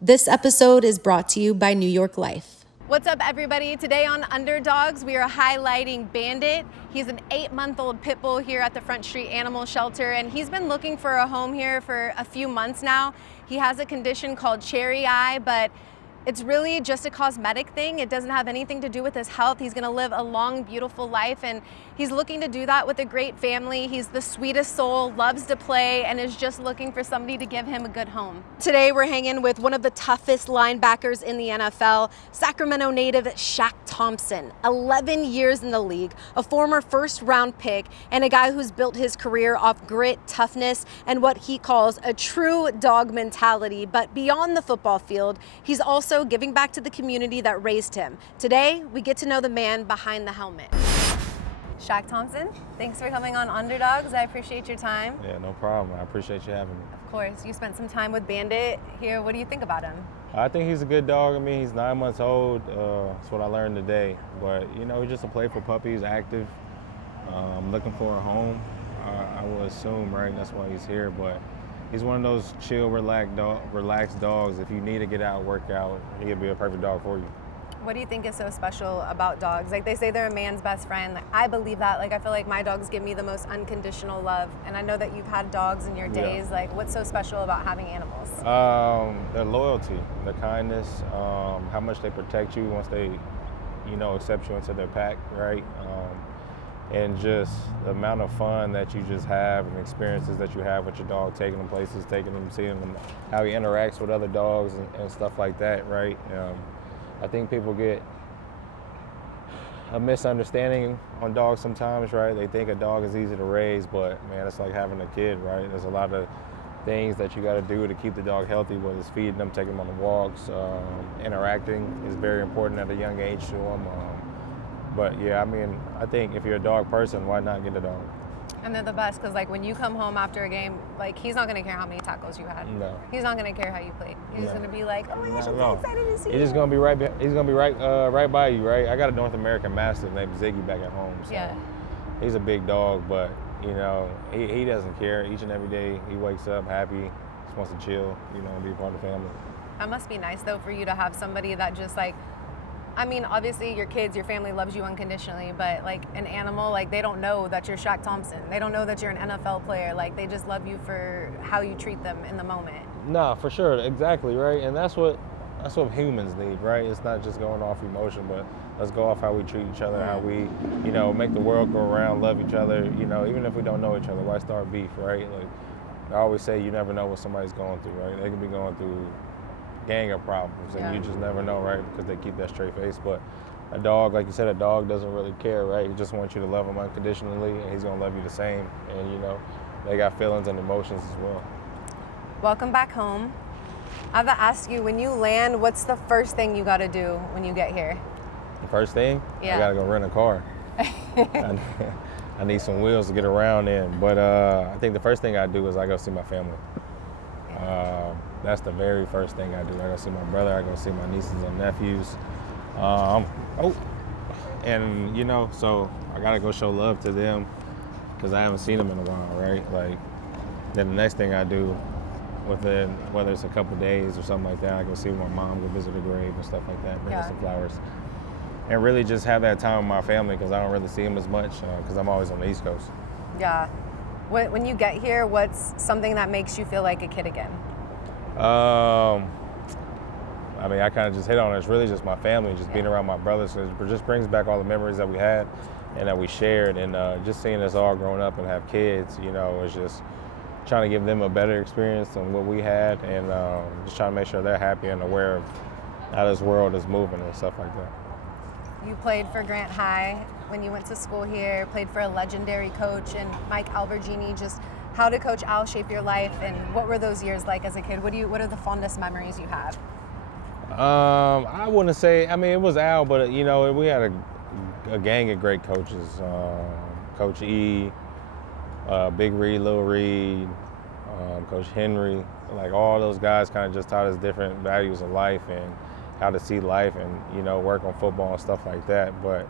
This episode is brought to you by New York Life. What's up, everybody? Today on UnderDOGS, we are highlighting Bandit. He's an 8-month-old pit bull here at the Front Street Animal Shelter, and he's been looking for a home here for a few months now. He has a condition called cherry eye, but it's really just a cosmetic thing. It doesn't have anything to do with his health. He's gonna live a long, beautiful life, and he's looking to do that with a great family. He's the sweetest soul, loves to play, and is just looking for somebody to give him a good home. Today, we're hanging with one of the toughest linebackers in the NFL, Sacramento native Shaq Thompson. 11 years in the league, a former first-round pick, and a guy who's built his career off grit, toughness, and what he calls a true dog mentality. But beyond the football field, he's also giving back to the community that raised him. Today, we get to know the man behind the helmet. Shaq Thompson, thanks for coming on UnderDOGS. I appreciate your time. Yeah, no problem. I appreciate you having me. Of course, you spent some time with Bandit here. What do you think about him? I think he's a good dog. I mean, he's 9 months old. That's what I learned today. But, you know, he's just a playful puppy. He's active. Looking for a home, I would assume, right? That's why he's here. But he's one of those chill, relaxed dogs. If you need to get out, work out, he'll be a perfect dog for you. What do you think is so special about dogs? Like, they say they're a man's best friend. Like, I believe that. Like, I feel like my dogs give me the most unconditional love. And I know that you've had dogs in your days. Yeah. Like, what's so special about having animals? Their loyalty, their kindness, how much they protect you once they, you know, accept you into their pack, right? And just the amount of fun that you just have and experiences that you have with your dog, taking them places, taking them, seeing them, how he interacts with other dogs and stuff like that, right? I think people get a misunderstanding on dogs sometimes, right? They think a dog is easy to raise, but man, it's like having a kid, right? There's a lot of things that you got to do to keep the dog healthy, whether it's feeding them, taking them on the walks, interacting is very important at a young age to them. But yeah, I mean, I think if you're a dog person, why not get a dog? And they're the best because, like, when you come home after a game, like, he's not going to care how many tackles you had. No. He's not going to care how you played. He's just going to be like, oh my gosh, I'm so excited to see you. He's just going to be right. He's going to be right by you, right? I got a North American Mastiff named Ziggy back at home. So Yeah. He's a big dog, but you know, he doesn't care. Each and every day, he wakes up happy, just wants to chill, you know, and be a part of the family. That must be nice, though, for you to have somebody that just, like, I mean, obviously your kids, your family loves you unconditionally, but like an animal, like, they don't know that you're Shaq Thompson. They don't know that you're an NFL player. Like, they just love you for how you treat them in the moment. Nah, for sure, exactly, right? And that's what humans need, right? It's not just going off emotion, but let's go off how we treat each other, how we, you know, make the world go around, love each other, you know, even if we don't know each other, why start beef, right? Like, I always say you never know what somebody's going through, right? They could be going through gang of problems, and you just never know, right? Because they keep that straight face. But a dog, like you said, a dog doesn't really care, right? He just wants you to love him unconditionally, and he's gonna love you the same. And you know, they got feelings and emotions as well. Welcome back home. I have to ask you, when you land, what's the first thing you got to do when you get here? The first thing, Yeah. I gotta go rent a car. I need some wheels to get around in. But I think the first thing I do is I go see my family. That's the very first thing I do. I go see my brother, I go see my nieces and nephews. And you know, so I gotta go show love to them because I haven't seen them in a while, right? Like, then the next thing I do within, whether it's a couple days or something like that, I go see my mom, go visit her grave and stuff like that, bring her some flowers. And really just have that time with my family because I don't really see them as much because I'm always on the East Coast. Yeah. When you get here, what's something that makes you feel like a kid again? I mean, I kind of just hit on it. It's really just my family, just being around my brothers. So it just brings back all the memories that we had and that we shared. And just seeing us all grown up and have kids, you know, it's just trying to give them a better experience than what we had, and just trying to make sure they're happy and aware of how this world is moving and stuff like that. You played for Grant High when you went to school here, played for a legendary coach and Mike Albergini. Just how did Coach Al shape your life, and what were those years like as a kid? What are the fondest memories you have? I wouldn't say, I mean, it was Al, but you know, we had a gang of great coaches. Coach E, Big Reed, Lil Reed, Coach Henry, like all those guys kind of just taught us different values of life and how to see life and, you know, work on football and stuff like that. But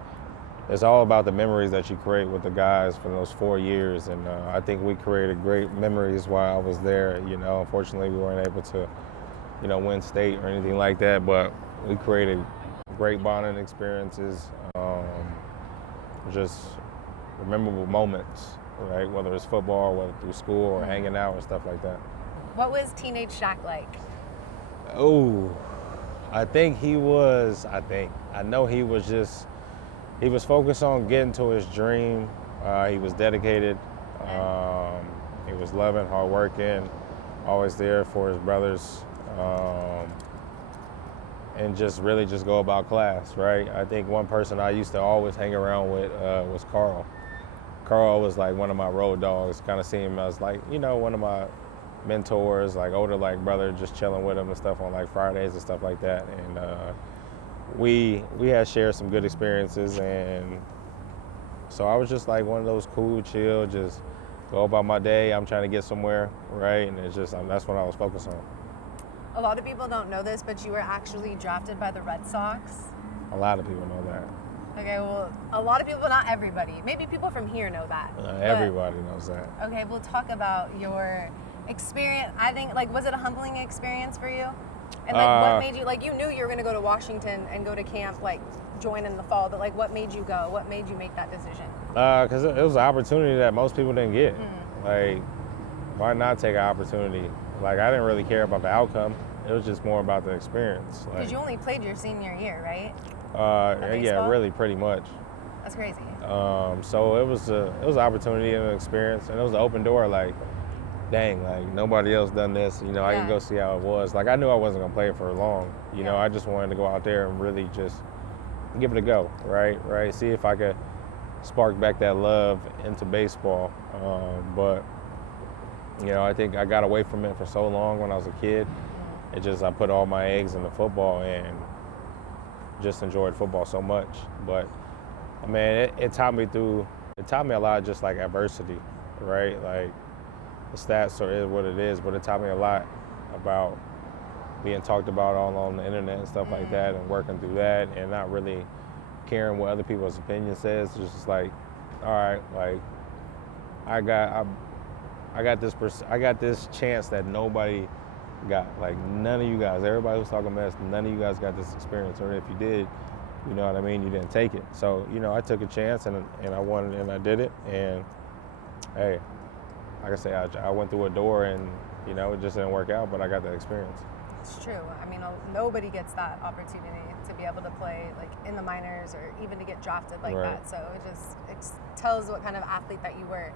it's all about the memories that you create with the guys for those 4 years. And I think we created great memories while I was there. You know, unfortunately, we weren't able to win state or anything like that, but we created great bonding experiences, just memorable moments, right? Whether it's football, whether through school or hanging out and stuff like that. What was teenage Shaq like? Oh, I know he was focused on getting to his dream. He was dedicated. He was loving, hardworking, always there for his brothers, and just really just go about class, right? I think one person I used to always hang around with was Carl. Carl was like one of my road dogs, kind of see him as like, one of my mentors, like older like brother, just chilling with him and stuff on like Fridays and stuff like that. And we had shared some good experiences, and so I was just like one of those cool, chill, just go about my day. I'm trying to get somewhere, right? And it's just that's what I was focused on. A lot of people don't know this, but you were actually drafted by the Red Sox. A lot of people know that. Okay, well, a lot of people, not everybody. Maybe people from here know that. Everybody knows that. Okay, we'll talk about your experience. I think, like, was it a humbling experience for you? And like, what made you, like, you knew you were going to go to Washington and go to camp, like, join in the fall, but like, what made you go? What made you make that decision? Because it was an opportunity that most people didn't get. Like, why not take an opportunity? Like, I didn't really care about the outcome. It was just more about the experience. Because Like, you only played your senior year, right? yeah, really, pretty much. That's crazy. So it was an opportunity and an experience, and it was an open door. Like, dang, like nobody else done this. I can go see how it was. Like, I knew I wasn't gonna play it for long. I just wanted to go out there and really just give it a go, right? See if I could spark back that love into baseball. But I think I got away from it for so long when I was a kid. I put all my eggs into football and just enjoyed football so much. But I mean, it taught me a lot of just like adversity, right? Like, the stats is what it is, but it taught me a lot about being talked about all on the internet and stuff like that, and working through that, and not really caring what other people's opinion says. It's just like, all right, like I got this chance that nobody got. Like, none of you guys, everybody who's talking mess, none of you guys got this experience, or if you did, you know what I mean, you didn't take it. So I took a chance, and I wanted it, and I did it, and hey, like I say, I went through a door, and it just didn't work out, but I got that experience. It's true. I mean, nobody gets that opportunity to be able to play like in the minors or even to get drafted like Right. that. So it tells what kind of athlete that you were.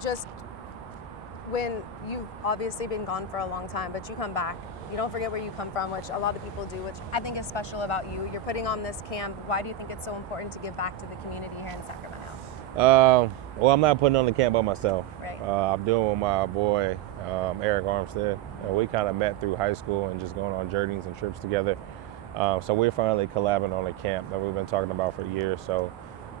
Just when you've obviously been gone for a long time, but you come back, you don't forget where you come from, which a lot of people do, which I think is special about you. You're putting on this camp. Why do you think it's so important to give back to the community here in Sacramento? Well, I'm not putting on the camp by myself. Right. I'm doing with my boy, Eric Armstead. We kind of met through high school and just going on journeys and trips together. So we're finally collabing on a camp that we've been talking about for years. So,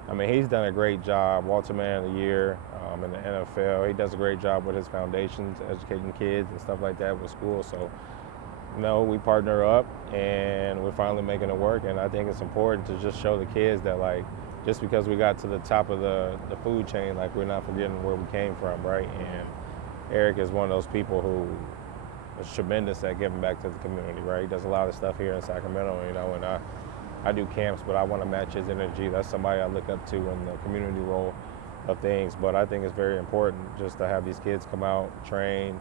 I mean, he's done a great job, Walter Man of the Year in the NFL. He does a great job with his foundations, educating kids and stuff like that with school. So, we partner up, and we're finally making it work. And I think it's important to just show the kids that, like, just because we got to the top of the food chain, like, we're not forgetting where we came from, right? And Eric is one of those people who is tremendous at giving back to the community, right? He does a lot of stuff here in Sacramento, and I do camps, but I want to match his energy. That's somebody I look up to in the community role of things. But I think it's very important just to have these kids come out, train,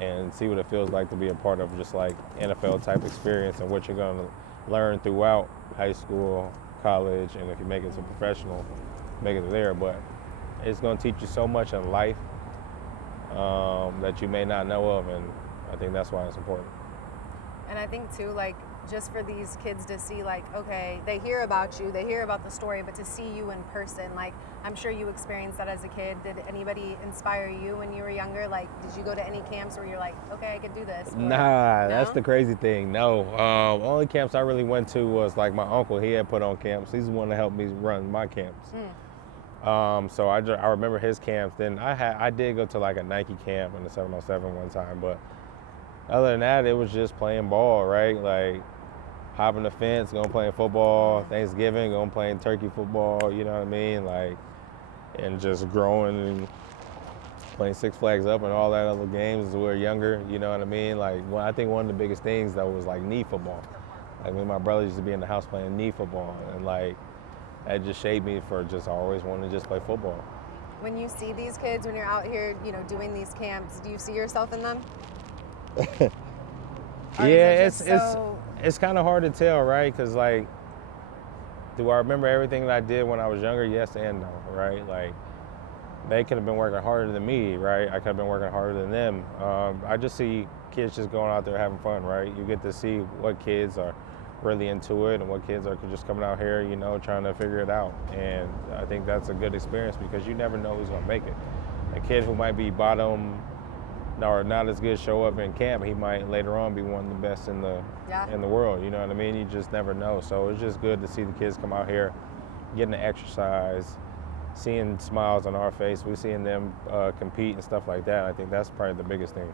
and see what it feels like to be a part of just like NFL type experience and what you're going to learn throughout high school, college, and if you make it to professional, make it there. But it's going to teach you so much in life that you may not know of, and I think that's why it's important. And I think too, like, just for these kids to see, like, okay, they hear about you, they hear about the story, but to see you in person, like, I'm sure you experienced that as a kid. Did anybody inspire you when you were younger? Like, did you go to any camps where you're like, okay, I could do this? Or, Nah, that's the crazy thing. No, only camps I really went to was like my uncle. He had put on camps. He's the one that helped me run my camps. So I remember his camps. Then I did go to like a Nike camp in the 707 one time, but other than that, it was just playing ball, right? Like, hopping the fence, going playing football, Thanksgiving, going playing turkey football, you know what I mean? Like, and just growing playing Six Flags Up and all that other games as we were younger, you know what I mean? Like, well, I think one of the biggest things though was like knee football. Like me and my brother used to be in the house playing knee football, and like that just shaped me for just always wanting to just play football. When you see these kids, when you're out here, you know, doing these camps, do you see yourself in them? Yeah, it's kind of hard to tell, right? Because like, do I remember everything that I did when I was younger? Yes and no, right? Like, they could have been working harder than me, right? I could have been working harder than them. I just see kids just going out there having fun, right? You get to see what kids are really into it and what kids are just coming out here, you know, trying to figure it out. And I think that's a good experience because you never know who's gonna make it. A kid who might be bottom or not as good show up in camp, he might later on be one of the best in the world, you know what I mean? You just never know. So it's just good to see the kids come out here, getting the exercise, seeing smiles on our face, we're seeing them compete and stuff like that. I think that's probably the biggest thing.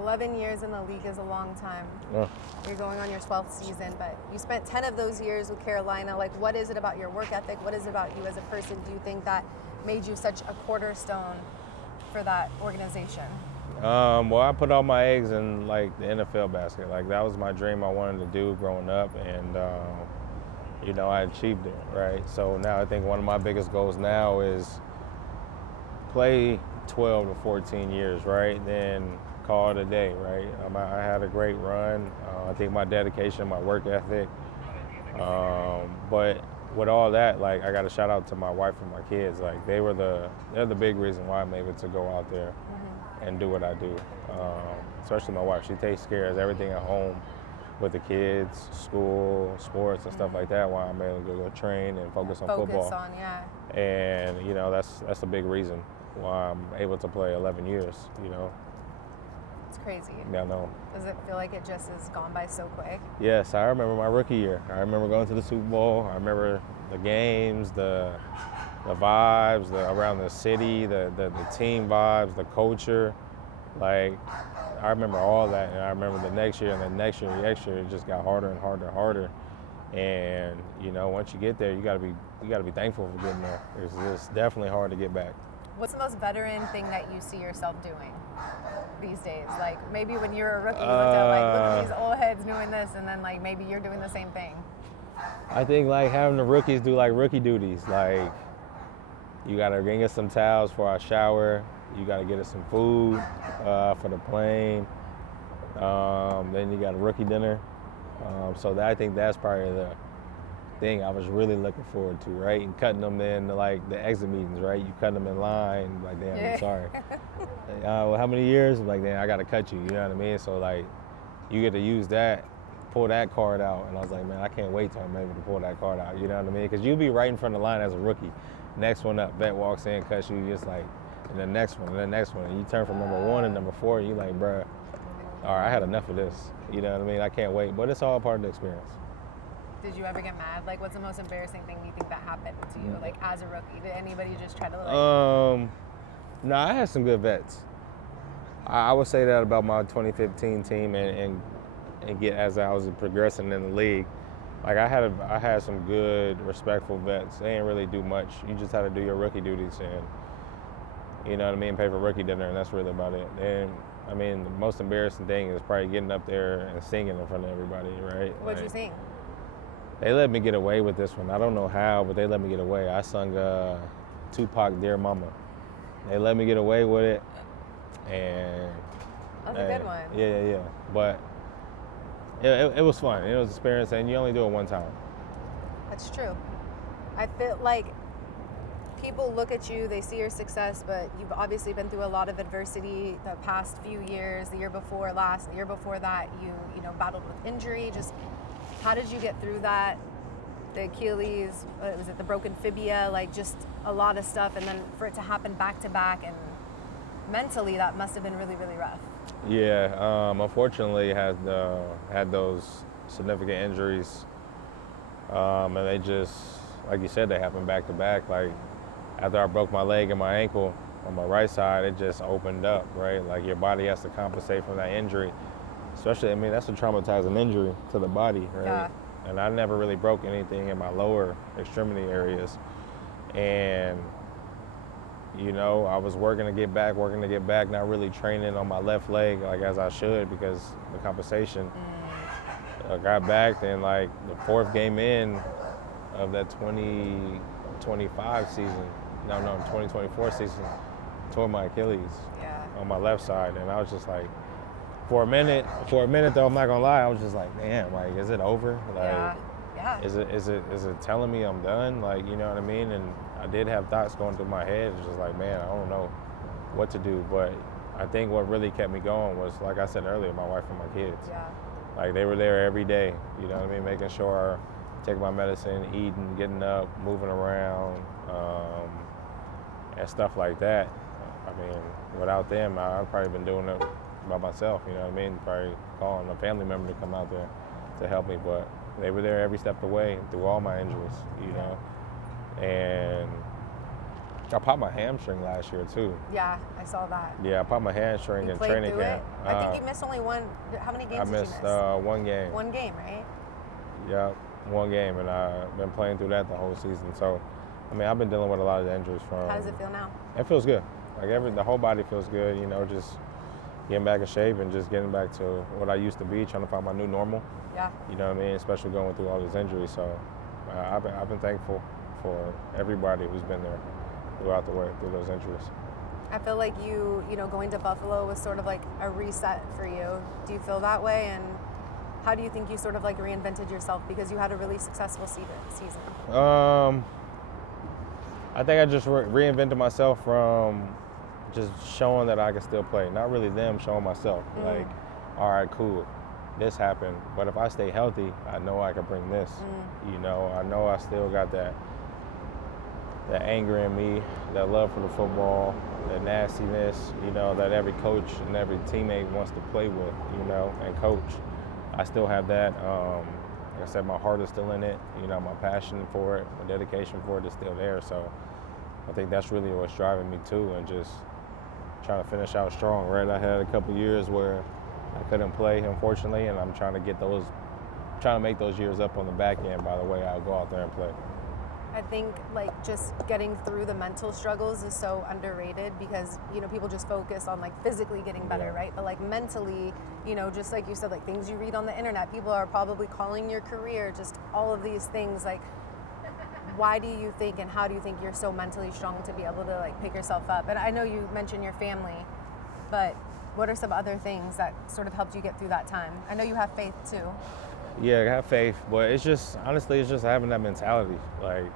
11 years in the league is a long time. Yeah. You're going on your 12th season, but you spent 10 of those years with Carolina. Like, what is it about your work ethic? What is it about you as a person? Do you think that made you such a cornerstone for that organization? Well, I put all my eggs in like the NFL basket. Like that was my dream I wanted to do growing up, and you know, I achieved it, right? So now I think one of my biggest goals now is play 12 to 14 years, right? Then call it a day, right? I had a great run. I think my dedication, my work ethic, but with all that, like I got to shout out to my wife and my kids. Like they're the big reason why I'm able to go out there and do what I do. Especially my wife, she takes care of everything at home with the kids, school, sports, and stuff like that. While I'm able to go train and focus on football. And you know, that's a big reason why I'm able to play 11 years. You know. It's crazy. Yeah, I know. Does it feel like it just has gone by so quick? Yes, I remember my rookie year. I remember going to the Super Bowl. I remember the games, the vibes, around the city, the team vibes, the culture. Like, I remember all that, and I remember the next year, and the next year, it just got harder and harder and harder. And you know, once you get there, you gotta be thankful for getting there. It's definitely hard to get back. What's the most veteran thing that you see yourself doing these days? Like maybe when you were a rookie, you looked at like, look at these old heads doing this, and then like maybe you're doing the same thing. I think like having the rookies do like rookie duties. Like you gotta bring us some towels for our shower. You gotta get us some food for the plane. Then you got a rookie dinner. So I think that's probably the thing I was really looking forward to, right? And cutting them in like the exit meetings, right? You cut them in line, like, damn, I'm sorry. Well, how many years? Like, damn, I gotta cut you, you know what I mean? So like, you get to use that, pull that card out, and I was like, man, I can't wait till I'm able to pull that card out, you know what I mean? Because you'll be right in front of the line as a rookie. Next one up, vet walks in, cuts you, just like, and the next one, and the next one. And you turn from number 1 to number 4, and you're like, bruh, all right, I had enough of this. You know what I mean? I can't wait, but it's all part of the experience. Did you ever get mad? Like, what's the most embarrassing thing you think that happened to you, like as a rookie? Did anybody just try to like? No, I had some good vets. I would say that about my 2015 team, and get as I was progressing in the league. Like I had some good, respectful vets. They didn't really do much. You just had to do your rookie duties, and you know what I mean, pay for rookie dinner, and that's really about it. And I mean, the most embarrassing thing is probably getting up there and singing in front of everybody, right? What'd you sing? They let me get away with this one. I don't know how, but they let me get away. I sung Tupac, Dear Mama. They let me get away with it, and that's a good one. Yeah. But it was fun. It was an experience, and you only do it one time. That's true. I feel like people look at you, they see your success, but you've obviously been through a lot of adversity the past few years. The year before last, the year before that, you know, battled with injury. Just how did you get through that? The Achilles, was it the broken fibia? Like just a lot of stuff, and then for it to happen back to back, and mentally that must have been really, really rough. Yeah, unfortunately had those significant injuries, and they just, like you said, they happened back to back. Like after I broke my leg and my ankle on my right side, it just opened up, right? Like your body has to compensate from that injury. Especially, I mean, that's a traumatizing injury to the body, right? Yeah. And I never really broke anything in my lower extremity areas. And You know, I was working to get back, not really training on my left leg like as I should because the compensation. I got back, then like the 4th game in of that 2025 season, 2024 season, tore my Achilles on my left side, and I was just like, for a minute though, I'm not gonna lie, I was just like, damn, like, is it over? Like, is it telling me I'm done? Like, you know what I mean? And I did have thoughts going through my head. It's just like, man, I don't know what to do. But I think what really kept me going was, like I said earlier, my wife and my kids. Yeah. Like, they were there every day, you know what I mean? Making sure I take my medicine, eating, getting up, moving around, and stuff like that. I mean, without them, I've probably been doing it by myself, you know what I mean? Probably calling a family member to come out there to help me, but they were there every step of the way through all my injuries, you know? And I popped my hamstring last year too. Yeah, I saw that. Yeah, I popped my hamstring in training camp. I think you missed only one. How many games did you miss? I missed 1 game. 1 game, right? Yeah, 1 game, and I've been playing through that the whole season. So, I mean, I've been dealing with a lot of injuries from. How does it feel now? It feels good. Like the whole body feels good. You know, just getting back in shape and just getting back to what I used to be, trying to find my new normal. Yeah. You know what I mean? Especially going through all these injuries. So, I've been thankful for everybody who's been there throughout the way through those injuries. I feel like you know, going to Buffalo was sort of like a reset for you. Do you feel that way? And how do you think you sort of like reinvented yourself because you had a really successful season? I think I just reinvented myself from just showing that I can still play. Not really them, showing myself. Like, all right, cool, this happened, but if I stay healthy, I know I can bring this. You know, I know I still got that anger in me, that love for the football, that nastiness, you know, that every coach and every teammate wants to play with, you know, and coach. I still have that. Like I said, my heart is still in it. You know, my passion for it, my dedication for it is still there. So I think that's really what's driving me too, and just trying to finish out strong, right? I had a couple years where I couldn't play, unfortunately, and I'm trying to make those years up on the back end by the way I go out there and play. I think like just getting through the mental struggles is so underrated because, you know, people just focus on like physically getting better, right? But like mentally, you know, just like you said, like things you read on the internet, people are probably calling your career, just all of these things. Like, why do you think and how do you think you're so mentally strong to be able to like pick yourself up? And I know you mentioned your family, but what are some other things that sort of helped you get through that time? I know you have faith too. Yeah, I have faith, but it's just, honestly, it's just having that mentality. Like,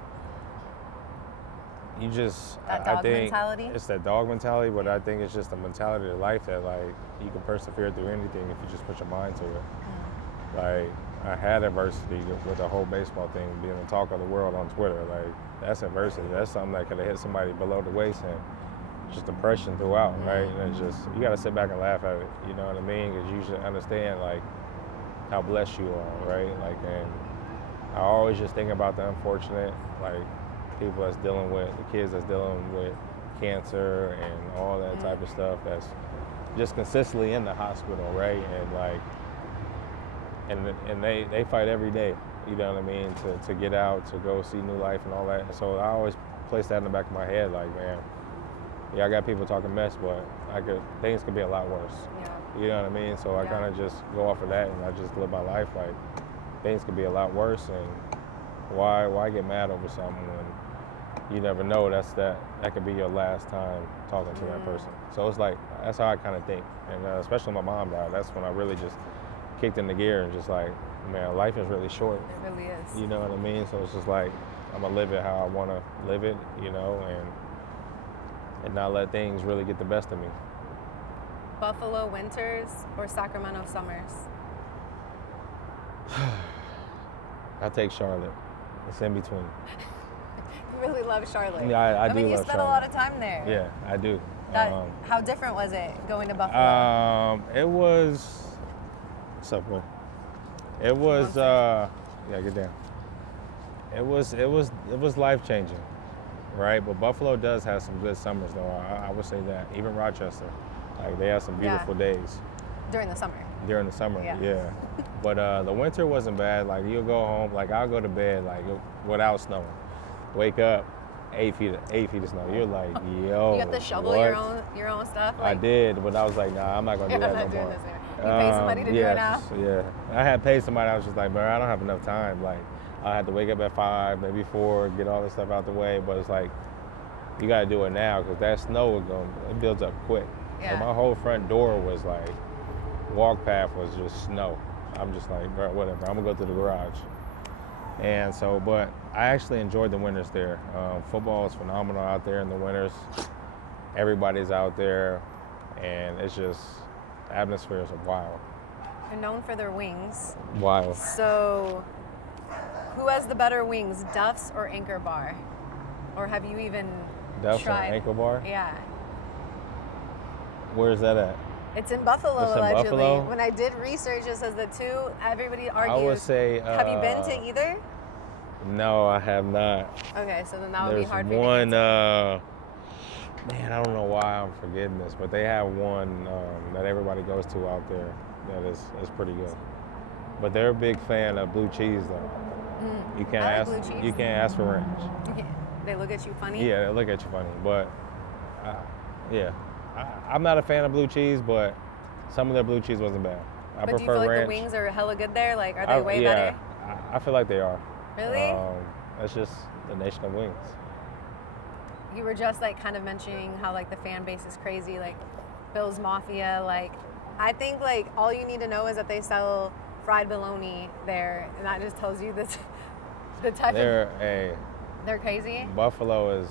you just, that dog I think mentality? It's that dog mentality, but I think it's just a mentality of life that, like, you can persevere through anything if you just put your mind to it. Like, I had adversity with the whole baseball thing, being the talk of the world on Twitter. Like, that's adversity. That's something that could have hit somebody below the waist, and just depression throughout, right? And it's just, you got to sit back and laugh at it, you know what I mean? Because you should understand, like, how blessed you are, right? Like, and I always just think about the unfortunate, like, people that's dealing with, the kids that's dealing with cancer and all that type of stuff that's just consistently in the hospital, right? And like, and they fight every day, you know what I mean, to get out, to go see new life and all that. And so I always place that in the back of my head, like, man, yeah, I got people talking mess, but things could be a lot worse. Yeah. You know what I mean? So I kind of just go off of that, and I just live my life like things could be a lot worse, and why get mad over something when you never know that could be your last time talking to that person. So it's like, that's how I kind of think. And especially when my mom died, that's when I really just kicked into gear and just like, man, life is really short. It really is. You know what I mean? So it's just like, I'm gonna live it how I wanna live it, you know, and not let things really get the best of me. Buffalo winters or Sacramento summers? I take Charlotte. It's in between. You really love Charlotte. Yeah, I do love Charlotte. I mean, you spent a lot of time there. Yeah, I do. How different was it going to Buffalo? It was. What's up, boy? It was. Yeah, get down. It was life changing, right? But Buffalo does have some good summers, though. I would say that. Even Rochester, like they have some beautiful days. During the summer. During the summer, yeah. But the winter wasn't bad. Like, you'll go home, like I'll go to bed like without snowing. Wake up, 8 feet of snow. You're like, yo. You got to shovel what? your own stuff. I did, but I was like, nah, I'm not gonna do that I'm no not doing more. this anymore. You pay somebody to do it now. Yeah. I had paid somebody. I was just like, bro, I don't have enough time. Like, I had to wake up at 5, maybe 4, get all this stuff out the way. But it's like, you got to do it now because that snow it builds up quick. Yeah. So my whole front door was like, walk path was just snow. I'm just like, bro, whatever. I'm gonna go to the garage. And so, but I actually enjoyed the winters there. Football is phenomenal out there in the winters. Everybody's out there, and it's just, the atmosphere is wild. They're known for their wings. Wild. So, who has the better wings, Duff's or Anchor Bar? Or have you even Duff's tried? or Anchor Bar? Yeah. Where's that at? It's in Buffalo, It's in allegedly. Buffalo? When I did research, it says the two, everybody argues. I would say. Have you been to either? No, I have not. Okay, so then that would be There's hard for you to one, answer. man, I don't know why I'm forgetting this, but they have one that everybody goes to out there that is pretty good. But they're a big fan of blue cheese, though. You can't I like ask. blue cheese. You can't ask for ranch. Okay. They look at you funny? Yeah, they look at you funny, but yeah, I'm not a fan of blue cheese, but some of their blue cheese wasn't bad. I But do you prefer feel like ranch. the wings are hella good there? Like, are they way better? I feel like they are. Really? That's just the nation of wings. You were just like kind of mentioning how like the fan base is crazy, like Bill's Mafia. Like, I think like all you need to know is that they sell fried bologna there, and that just tells you this the type of. They're crazy. Buffalo is.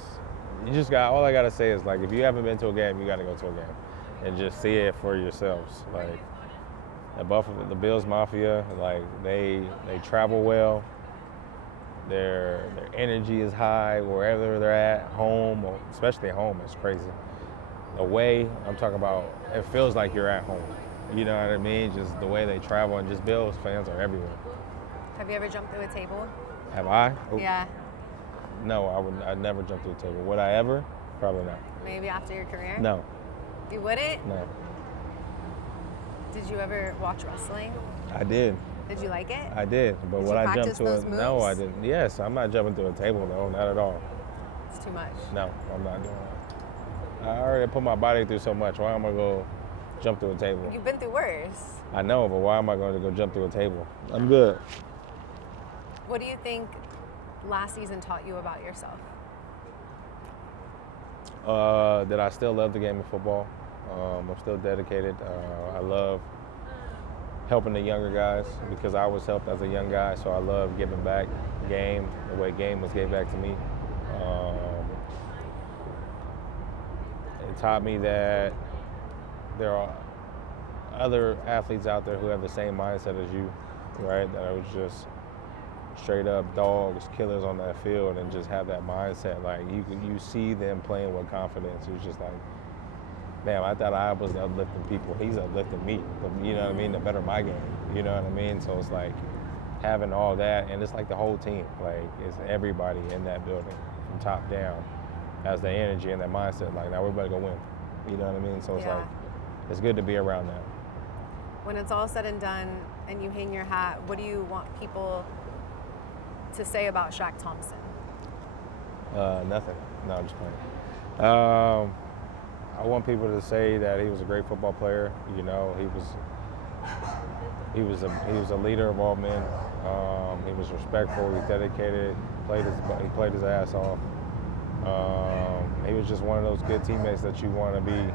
You just got. All I gotta say is like, if you haven't been to a game, you gotta go to a game, and just see it for yourselves. Like, the Bills Mafia, like they travel well. Their energy is high wherever they're at, home, or especially at home, it's crazy. Away, I'm talking about, it feels like you're at home. You know what I mean? Just the way they travel, and just Bills fans are everywhere. Have you ever jumped through a table? Have I? Yeah. No, I'd never jump through a table. Would I ever? Probably not. Maybe after your career? No. You wouldn't? No. Did you ever watch wrestling? I did. Did you like it? I did. But Did would you I jump practice to those it? No, moves? I didn't. Yes, I'm not jumping through a table, no, not at all. It's too much. No, I'm not doing that. I already put my body through so much. Why am I going to go jump through a table? You've been through worse. I know, but why am I going to go jump through a table? I'm good. What do you think last season taught you about yourself? That I still love the game of football. I'm still dedicated. I love helping the younger guys because I was helped as a young guy, so I love giving back game, the way game was gave back to me. It taught me that there are other athletes out there who have the same mindset as you, right? That I was just straight up dogs, killers on that field, and just have that mindset. Like you see them playing with confidence. It's just like, damn, I thought I was uplifting people. He's uplifting me. You know what I mean? To better my game. You know what I mean? So it's like having all that, and it's like the whole team. Like it's everybody in that building from top down has the energy and that mindset. Like now we're about to go win. You know what I mean? So it's like it's good to be around that. When it's all said and done, and you hang your hat, what do you want people to say about Shaq Thompson? Nothing. No, I'm just playing. I want people to say that he was a great football player. You know, he was a leader of all men. He was respectful. He dedicated. He played his ass off. He was just one of those good teammates that you want to be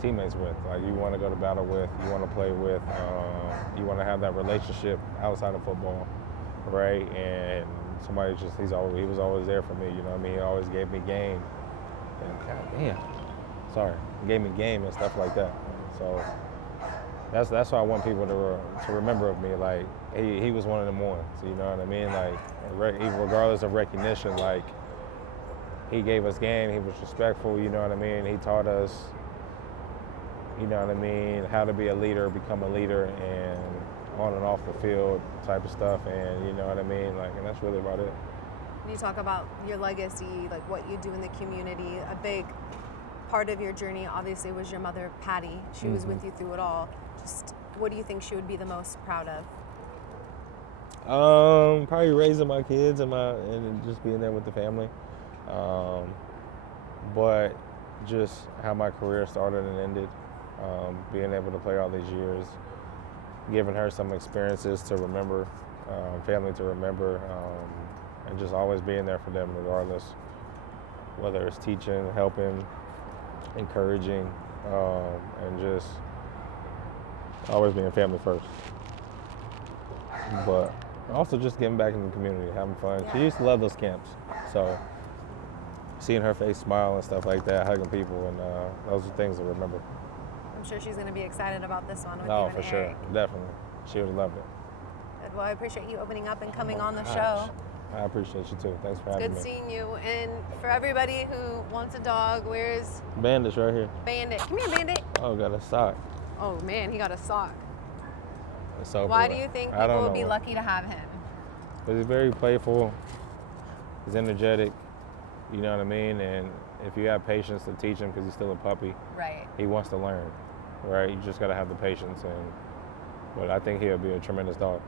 teammates with. Like you want to go to battle with. You want to play with. You want to have that relationship outside of football. Right, and somebody he was always there for me, you know what I mean? He always gave me game. And he gave me game and stuff like that. So that's what I want people to remember of me. Like he was one of them ones, you know what I mean? Like regardless of recognition, like he gave us game. He was respectful, you know what I mean? He taught us, you know what I mean, how to be a leader, become a leader, and on and off the field type of stuff, and you know what I mean, like, and that's really about it. You talk about your legacy, like what you do in the community. A big part of your journey obviously was your mother, Patty. She was with you through it all. Just what do you think she would be the most proud of? Probably raising my kids and just being there with the family. But just how my career started and ended, being able to play all these years, giving her some experiences to remember, family to remember, and just always being there for them regardless, whether it's teaching, helping, encouraging, and just always being family first. But also just getting back in the community, having fun. She used to love those camps. So seeing her face smile and stuff like that, hugging people, and those are things to remember. I'm sure she's going to be excited about this one with you No, and for Eric. sure. Definitely. She would love it. Good. Well, I appreciate you opening up and coming Oh, on the gosh. show. I appreciate you too. Thanks for having Good me. seeing you. And for everybody who wants a dog, where's Bandits right here. Bandit? Come here, Bandit. Oh, got a sock. Oh, man, he got a sock. So Why do you think I don't people would know be what. lucky to have him? But he's very playful. He's energetic. You know what I mean? And if you have patience to teach him, because he's still a puppy, Right. he wants to learn, right? You just got to have the patience. But I think he'll be a tremendous dog.